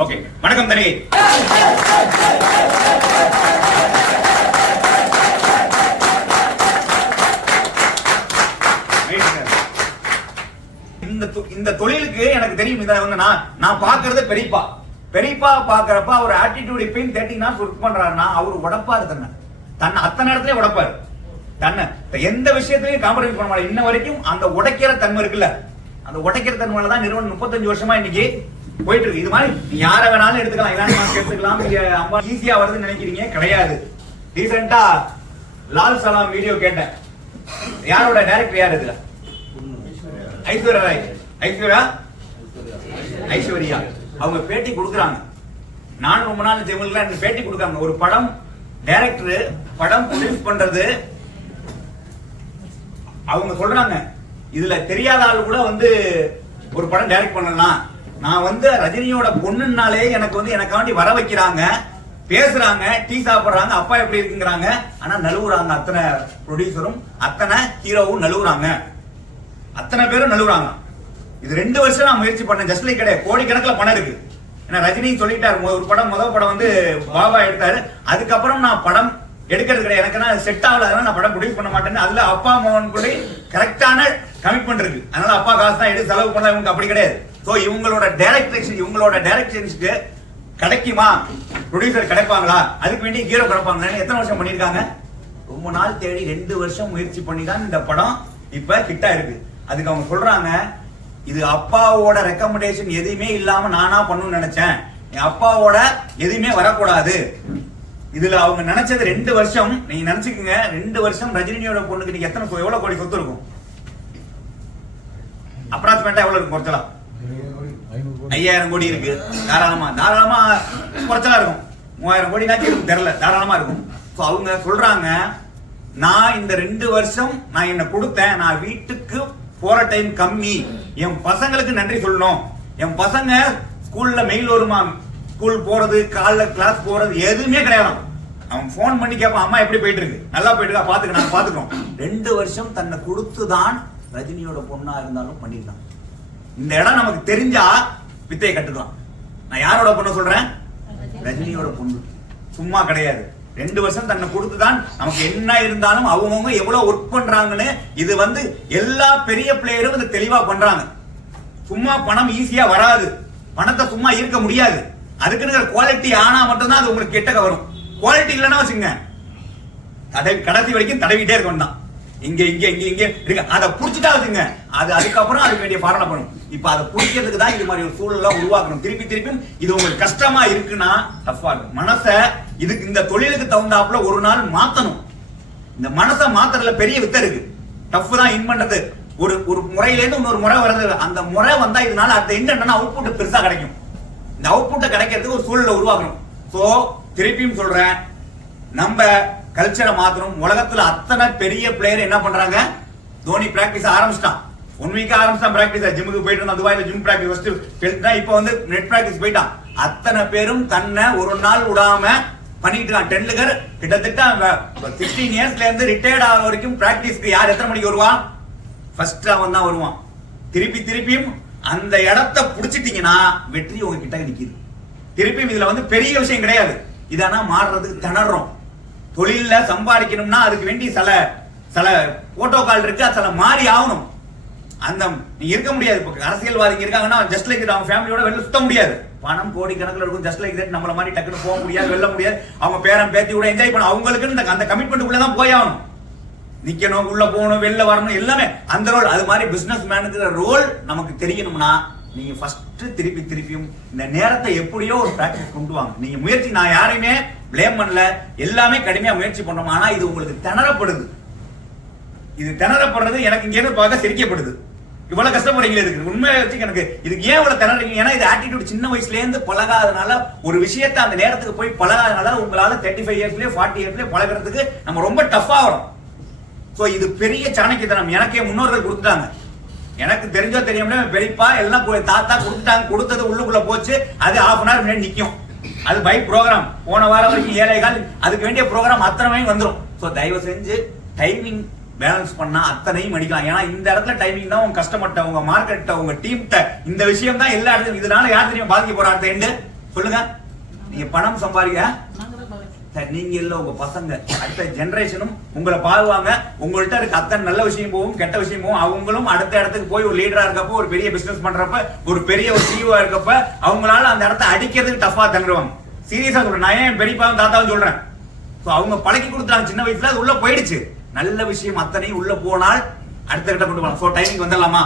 Okay வணக்கம் தனி. இந்த தொ- இந்த தொழிலுக்கு எனக்கு தெரியும் இதை வந்து நான் நான் பாக்குறது பெரியப்பா. பெரியப்பா பாக்குறப்ப அவர் ஆட்டிடியூட் இப்பயும் தேர்ட்டினா ஒர்க் பண்றாருன்னா அவர் உடப்பாரு தன்னை. தன்னை அத்தனை இடத்துல உடைப்பாரு. தன்னை. எந்த விஷயத்திலையும் காம்ப்ரமைஸ் பண்ண மாட்டேன் இன்ன வரைக்கும் அந்த உடைக்கிற தன்மை இருக்குல்ல. அந்த உடைக்கிற தன்மையில தான் நிறுவனம் முப்பத்தஞ்சு வருஷமா இன்னைக்கு போயிட்டு இருக்கு. இது மாதிரி நீ யார வேணாலும் எடுத்துக்கலாம். இலான் மாஸ்க் எடுத்துக்கலாம். நீங்க அம்மா ஈஸியா வருதுன்னு நினைக்கிறீங்க. கிடையாது. ரீசெண்டா லால் சலாம் வீடியோ கேட்டேன். யாரோட டைரக்டர் யார் இதுல? ஐஸ்வர்யா ராய். ஐஸ்வர்யா? ஐஸ்வர்யா. அவங்க பேட்டி கொடுக்குறாங்க. நான் ரொம்ப நாள் ஜெமில்ல எனக்கு பேட்டி கொடுக்காங்க ஒரு படம் டைரக்டர் படம் ப்ரொடியூஸ் பண்றது அவங்க சொல்றாங்க. இதுல தெரியாத ஆள் கூட வந்து ஒரு படம் டைரக்ட் பண்ணலாம். நான் வந்து ரஜினியோட பொண்ணுனாலே எனக்கு வந்து எனக்காண்டி வர வைக்கிறாங்க பேசுறாங்க டீ சாப்பிடுறாங்க அப்பா எப்படி இருக்குங்கிறாங்க. ஆனா நழுவுறாங்க அத்தனை ப்ரொடியூசரும் அத்தனை ஹீரோவும் நழுவுறாங்க. அத்தனை பேரும் நழுவுறாங்க. இது ரெண்டு வருஷம் நான் முயற்சி பண்ணேன். ஜஸ்ட் லைக் கிடையாது. கோடிக்கணக்கில் பணம் இருக்கு. ஏன்னா ரஜினி சொல்லிட்டாரு. ஒரு படம் முதல் படம் வந்து பாபா எடுத்தாரு. அதுக்கப்புறம் நான் படம் எடுக்கிறது கிடையாது. எனக்கு செட் ஆகல. அதனால நான் படம் முடிவு பண்ண மாட்டேன்னு அதுல அப்பா மோகன் கூட கரெக்டான கமிட்மெண்ட் இருக்கு. அதனால அப்பா காசு தான் எடுத்து செலவு பண்ண இவங்க அப்படி கிடையாது. ஸோ இவங்களோட டைரக்டர் இவங்களோட டைரக்ஷன்ஸ்க்கு கிடைக்குமா? ப்ரொடியூசர் கிடைப்பாங்களா? அதுக்கு வேண்டி ஹீரோ கிடைப்பாங்களான்னு எத்தனை வருஷம் பண்ணியிருக்காங்க? ரொம்ப நாள் தேடி ரெண்டு வருஷம் முயற்சி பண்ணி தான் இந்த படம் இப்போ கிட்டா இருக்கு அதுக்கு அவங்க சொல்றாங்க இது அப்பாவோட ரெக்கமெண்டேஷன் எதுவுமே இல்லாம நானா பண்ணணும்னு நினைச்சேன். என் அப்பாவோட எதுவுமே வரக்கூடாது. இதுல அவங்க நினைச்சது ரெண்டு வருஷம் நீங்க நினைச்சுக்கோங்க ரெண்டு வருஷம் ரஜினியோட பொண்ணுக்கு நீங்க எத்தனை எவ்வளவு கோடி சொத்து இருக்கும்? அப்ராக்சிமேட்டா எவ்வளவு இருக்கும் குறைச்சலாம் ஐயாயிரம் கோடி இருக்கு. தாராளமா தாராளமா குறைச்சலா இருக்கும். மூவாயிரம் கோடினாச்சும் இருக்கும் தெரியல. தாராளமா இருக்கும். ஸோ அவங்க சொல்றாங்க நான் இந்த ரெண்டு வருஷம் நான் என்ன கொடுத்தேன். நான் வீட்டுக்கு போற டைம் கம்மி. என் பசங்களுக்கு நன்றி சொல்லணும். என் பசங்க ஸ்கூல்ல மெயில் வருமா? ஸ்கூல் போறது காலைல கிளாஸ் போறது எதுவுமே கிடையாது. அவன் ஃபோன் பண்ணி கேட்பான் அம்மா எப்படி போயிட்டு இருக்கு? நல்லா போயிட்டு இருக்கா? பாத்துக்க நான் பாத்துக்கிறோம். ரெண்டு வருஷம் தன்னை கொடுத்து தான் ரஜினியோட பொண்ணா இருந்தாலும் பண்ணிருக்கான் இந்த இடம் நமக்கு தெரிஞ்சா வித்தையை கட்டுக்கலாம் நான் யாரோட பொண்ணு சொல்றேன்? ரஜினியோட பொண்ணு. சும்மா கிடையாது. ரெண்டு வருஷம் தன்னை கொடுத்துதான் நமக்கு என்ன இருந்தாலும் அவங்கவுங்க எவ்வளவு ஒர்க் பண்றாங்கன்னு இது வந்து எல்லா பெரிய பிளேயரும் இதை தெளிவா பண்றாங்க. சும்மா பணம் ஈஸியா வராது. பணத்தை சும்மா இருக்க முடியாது. அதுக்குன்னு குவாலிட்டி ஆனா மட்டும்தான் அது உங்களுக்கு கெட்டக வரும் குவாலிட்டி இல்லைன்னா வச்சுங்க தடவி கடைசி வரைக்கும் தடவிட்டே இருக்கணும் தான் இங்க இங்க இங்க இங்க. இருக்கு அதை புடிச்சிட்டா வச்சுங்க அது அதுக்கப்புறம் அதுக்கு வேண்டிய ஃபார்முலா பண்ணும் இப்ப அதை புடிக்கிறதுக்கு தான் இது மாதிரி ஒரு சூழலை உருவாக்கணும். திருப்பி திருப்பி இது உங்களுக்கு கஷ்டமா இருக்குன்னா டஃபா இருக்கும். மனசை இதுக்கு இந்த தொழிலுக்கு தகுந்தாப்புல ஒரு நாள் மாத்தணும். இந்த மனசை மாத்துறதுல பெரிய வித்த இருக்கு. டஃப் தான் இன் பண்றது. ஒரு ஒரு முறையில இருந்து இன்னொரு முறை வர்றது அந்த முறை வந்தா இதனால அடுத்த எண்ட் என்னன்னா அவுட்புட் பெருசா கிடைக்கும். இந்த அவுட்புட்டை கிடைக்கிறதுக்கு ஒரு சூழலை உருவாக்கணும். சோ திருப்பியும் சொல்றேன். நம்ம கல்ச்சரை மாத்தணும். உலகத்துல அத்தனை பெரிய பிளேயர் என்ன பண்றாங்க? தோனி பிராக்டிஸ் ஆரம்பிச்சிட்டான். ஒன் வீக் ஆரம்பிச்சான் பிராக்டிஸ் ஜிம்முக்கு போயிட்டு இருந்தான். துபாயில ஜிம் பிராக்டிஸ் ஃபர்ஸ்ட் ஹெல்த்னா இப்போ வந்து நெட் பிராக்டிஸ் போயிட்டான். அத்தனை பேரும் தன்னை ஒரு நாள் விடாம பண்ணிட்டு இருக்கான். டெண்டுலகர் கிட்டத்தட்ட சிக்ஸ்டீன் இயர்ஸ்ல இருந்து ரிட்டையர்ட் ஆகிற வரைக்கும் பிராக்டிஸ்க்கு யார் எத்தனை மணிக்கு வருவான்? ஃபர்ஸ்ட் அவன் தான் வருவான். திருப்பி திருப்பியும் அந்த இடத்த புடிச்சிட்டீங்கன்னா வெற்றி உங்ககிட்ட நிற்கிது திருப்பியும் இதுல வந்து பெரிய விஷயம் கிடையாது. இதானா மாறுறதுக்கு திணறோம். தொழில சம்பாதிக்கணும்னா அதுக்கு வேண்டி சில சில போட்டோகால் இருக்கு அது சில மாறி ஆகணும். அந்த நீ இருக்க முடியாது. இப்போ அரசியல்வாதிங்க இருக்காங்கன்னா ஜஸ்ட் லைக் அவங்க ஃபேமிலியோட வெளில சுத்த முடியாது. பணம் கோடி கணக்கில் இருக்கும் ஜஸ்ட் லைக் தட் நம்மள மாதிரி டக்குன்னு போக முடியாது வெல்ல முடியாது. அவங்க பேரன் பேத்தி கூட என்ஜாய் பண்ண அவங்களுக்குன்னு இந்த அந்த கமிட்மெண்ட் தான் போய் ஆகணும். நிக்கணும் உள்ள போகணும் வெளில வரணும் எல்லாமே. அந்த ரோல் அது மாதிரி பிசினஸ் மேனுங்கிற ரோல் நமக்கு தெரியணும்னா நீங்க ஃபர்ஸ்ட் திருப்பி திருப்பியும் இந்த நேரத்தை எப்படியோ ஒரு ப்ராக்டிஸ் கொண்டு வாங்க. நீங்க முயற்சி நான் யாரையுமே ப்ளேம் பண்ணல. எல்லாமே கடுமையா முயற்சி பண்றோம். ஆனா இது உங்களுக்கு திணறப்படுது. இது திணறப்படுறது எனக்கு இங்கே பார்க்க சிரிக்கப்படுது. இவ்வளவு கஷ்டப்படுறீங்களே இருக்கு. உண்மையை வச்சு எனக்கு இதுக்கு ஏன் இவ்வளவு திணறீங்க? ஏன்னா இது ஆட்டிடியூட் சின்ன வயசுல இருந்து பழகாதனால ஒரு விஷயத்த அந்த நேரத்துக்கு போய் பழகாதனால உங்களால தேர்ட்டி ஃபைவ் இயர்ஸ்லயே ஃபார்ட்டி இயர்ஸ்லயே பழகிறதுக்கு நம்ம ரொம்ப டஃப் ஆகிறோம் ஸோ இது பெரிய சாணக்கியத்தனம் எனக்கே முன்னோர்கள் கொடுத்துட்டாங்க. எனக்கு தெரிஞ்சோ தெரியாமலே பெரியப்பா எல்லாம் தாத்தா கொடுத்துட்டாங்க கொடுத்தது உள்ளுக்குள்ள போச்சு. அது ஹாஃப் அன் ஹவர் முன்னாடி நிற்கும் அது பை ப்ரோக்ராம் போன வாரம் வரைக்கும் ஏழை கால் அதுக்கு வேண்டிய ப்ரோக்ராம் அத்தனையும் வந்துடும் ஸோ தயவு செஞ்சு டைமிங் பேலன்ஸ் பண்ணா அத்தனையும் அடிக்கலாம். ஏன்னா இந்த இடத்துல டைமிங் தான் உங்க கஸ்டமர்ட்ட உங்க மார்க்கெட்ட உங்க டீம்ட்ட இந்த விஷயம் தான் எல்லா இடத்துலையும் இதனால யார் தெரியும் பாதிக்க போற சொல்லுங்க. நீங்க பணம் சம்பாதிக்க நீங்க இல்ல உங்க பசங்க. அடுத்த ஜெனரேஷனும் உங்களை பாதுவாங்க உங்கள்ட்ட இருக்க அத்தனை நல்ல விஷயம் போகும் கெட்ட விஷயம் போகும். அவங்களும் அடுத்த இடத்துக்கு போய் ஒரு லீடரா இருக்கப்போ ஒரு பெரிய பிசினஸ் பண்றப்ப ஒரு பெரிய ஒரு சிஇஓ இருக்கப்ப அவங்களால அந்த இடத்த அடிக்கிறதுக்கு டஃபா தங்குவாங்க சீரியஸா சொல்றேன். நான் ஏன் பெரியப்பாவும் தாத்தாவும் சொல்றேன்? ஸோ அவங்க பழக்கி கொடுத்தாங்க சின்ன வயசுல அது உள்ள போயிடுச்சு. நல்ல விஷயம் அத்தனையும் உள்ள போனால் அடுத்த கிட்ட கொண்டு போகலாம். ஸோ டைமிங் வந்துடலாமா?